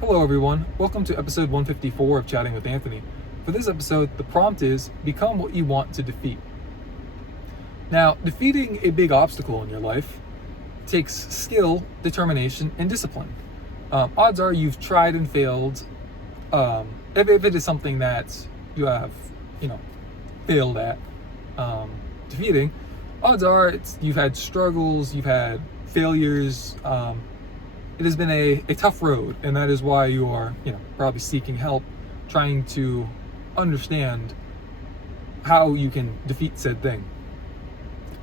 Hello everyone, welcome to episode 154 of Chatting with Anthony. For this episode, the prompt is, become what you want to defeat. Now, defeating a big obstacle in your life takes skill, determination, and discipline. Odds are you've tried and failed. If it is something that you have, failed at defeating, odds are you've had struggles, you've had failures. It has been a tough road, and that is why you are, probably seeking help, trying to understand how you can defeat said thing.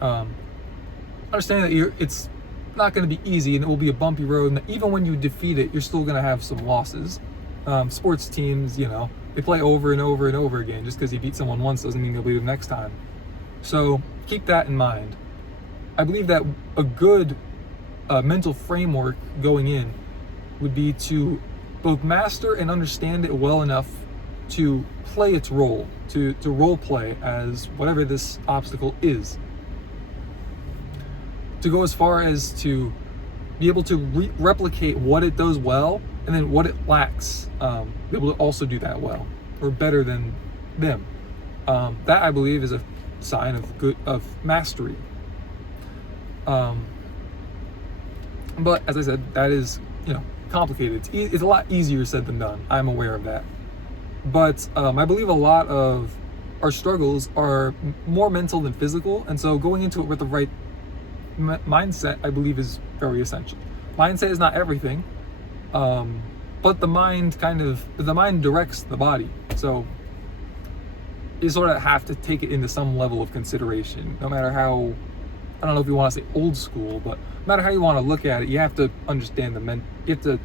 Understand that it's not going to be easy, and it will be a bumpy road, and even when you defeat it, you're still going to have some losses. Sports teams, they play over and over and over again. Just because you beat someone once doesn't mean you'll beat them next time. So keep that in mind. I believe that a good mental framework going in would be to both master and understand it well enough to play its role, to role play as whatever this obstacle is. To go as far as to be able to replicate what it does well, and then what it lacks, be able to also do that well or better than them. That, I believe, is a sign of mastery. But as I said, that is, complicated. It's a lot easier said than done. I'm aware of that. But I believe a lot of our struggles are more mental than physical, and so going into it with the right mindset, I believe, is very essential. Mindset is not everything, but the mind directs the body. So you sort of have to take it into some level of consideration, no matter how, I don't know if you want to say old school, but no matter how you want to look at it, you have to understand you have to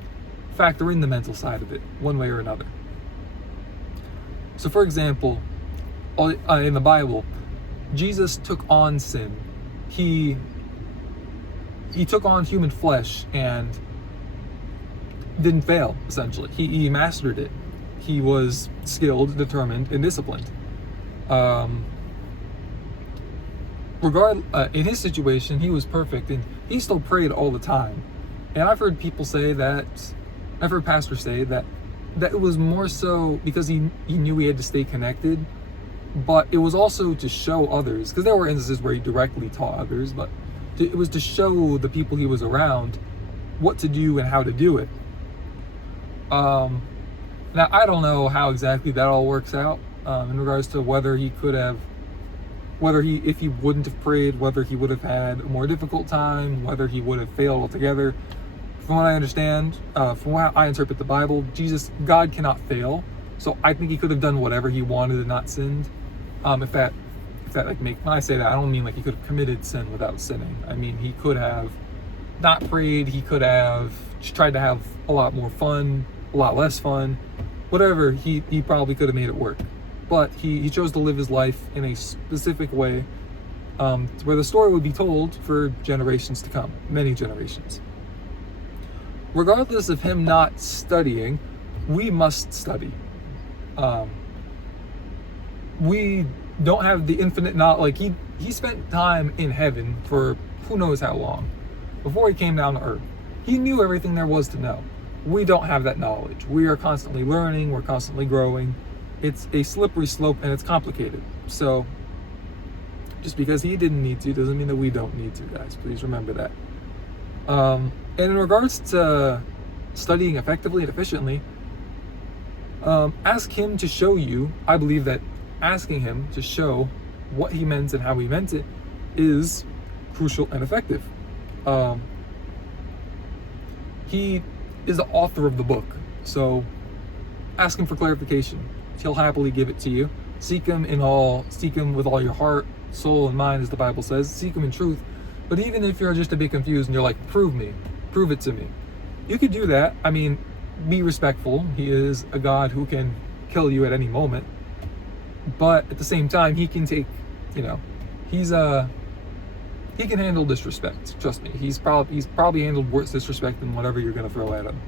factor in the mental side of it, one way or another. So for example, in the Bible, Jesus took on sin. He took on human flesh and didn't fail, essentially. He mastered it. He was skilled, determined, and disciplined. In his situation, he was perfect, and he still prayed all the time. And I've heard pastors say that it was more so because he knew he had to stay connected, but it was also to show others, because there were instances where he directly taught others, but it was to show the people he was around what to do and how to do it. Now, I don't know how exactly that all works out in regards to if he wouldn't have prayed, whether he would have had a more difficult time, whether he would have failed altogether. From what I understand, from how I interpret the Bible, God cannot fail. So I think he could have done whatever he wanted and not sinned. When I say that, I don't mean like he could have committed sin without sinning. I mean, he could have not prayed. He could have just tried to have a lot more fun, a lot less fun, whatever. He probably could have made it work. But he chose to live his life in a specific way, where the story would be told for generations to come, many generations. Regardless of him not studying, we must study. We don't have the infinite knowledge. Like he spent time in heaven for who knows how long before he came down to earth. He knew everything there was to know. We don't have that knowledge. We are constantly learning. We're constantly growing. It's a slippery slope, and it's complicated. So just because he didn't need to doesn't mean that we don't need to, guys. Please remember that. And in regards to studying effectively and efficiently, ask him to show you. I believe that asking him to show what he meant and how he meant it is crucial and effective. He is the author of the book, so ask him for clarification. He'll happily give it to you. Seek him with all your heart, soul, and mind, as the Bible says. Seek him in truth. But even if you're just a bit confused and you're like, prove it to me, you could do that. I mean, be respectful. He is a God who can kill you at any moment. But at the same time, he can take, he can handle disrespect. Trust me. He's probably handled worse disrespect than whatever you're going to throw at him.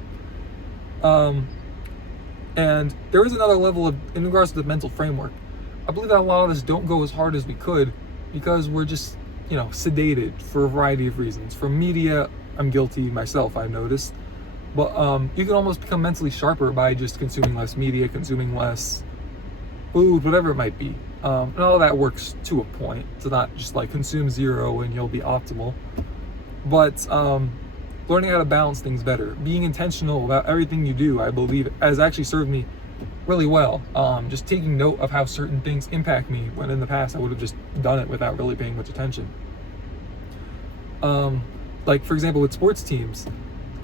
And there is another level in regards to the mental framework. I believe that a lot of us don't go as hard as we could because we're just, sedated for a variety of reasons. From media, I'm guilty myself, I've noticed. But you can almost become mentally sharper by just consuming less media, consuming less food, whatever it might be. And all that works to a point. It's not just like consume zero and you'll be optimal. But learning how to balance things better, being intentional about everything you do, I believe has actually served me really well. Just taking note of how certain things impact me when in the past I would have just done it without really paying much attention. Like for example, with sports teams,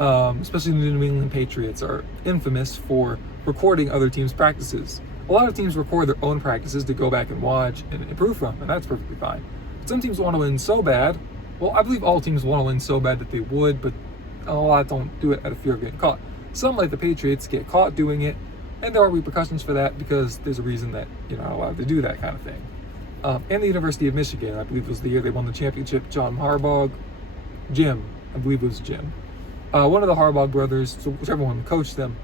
especially the New England Patriots are infamous for recording other teams' practices. A lot of teams record their own practices to go back and watch and improve from, and that's perfectly fine. But some teams want to win so bad. Well, I believe all teams want to win so bad that they would, but a lot don't do it out of fear of getting caught. Some, like the Patriots, get caught doing it, and there are repercussions for that because there's a reason that you're not allowed to do that kind of thing. And the University of Michigan, I believe was the year they won the championship. Jim, I believe it was Jim. One of the Harbaugh brothers, so whichever one coached them,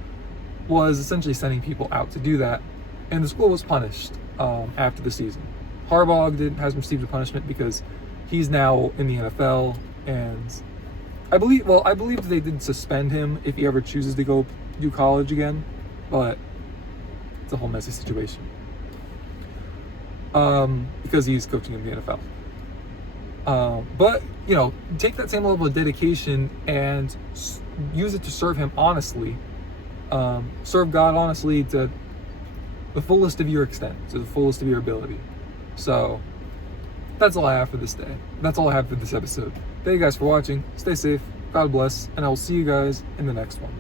was essentially sending people out to do that, and the school was punished after the season. Harbaugh hasn't received a punishment because he's now in the NFL, and I believe they did suspend him if he ever chooses to go do college again, but it's a whole messy situation because he's coaching in the NFL. But take that same level of dedication and use it to serve him honestly, serve God honestly to the fullest of your extent, to the fullest of your ability. So that's all I have for this day. That's all I have for this episode. Thank you guys for watching. Stay safe. God bless. And I will see you guys in the next one.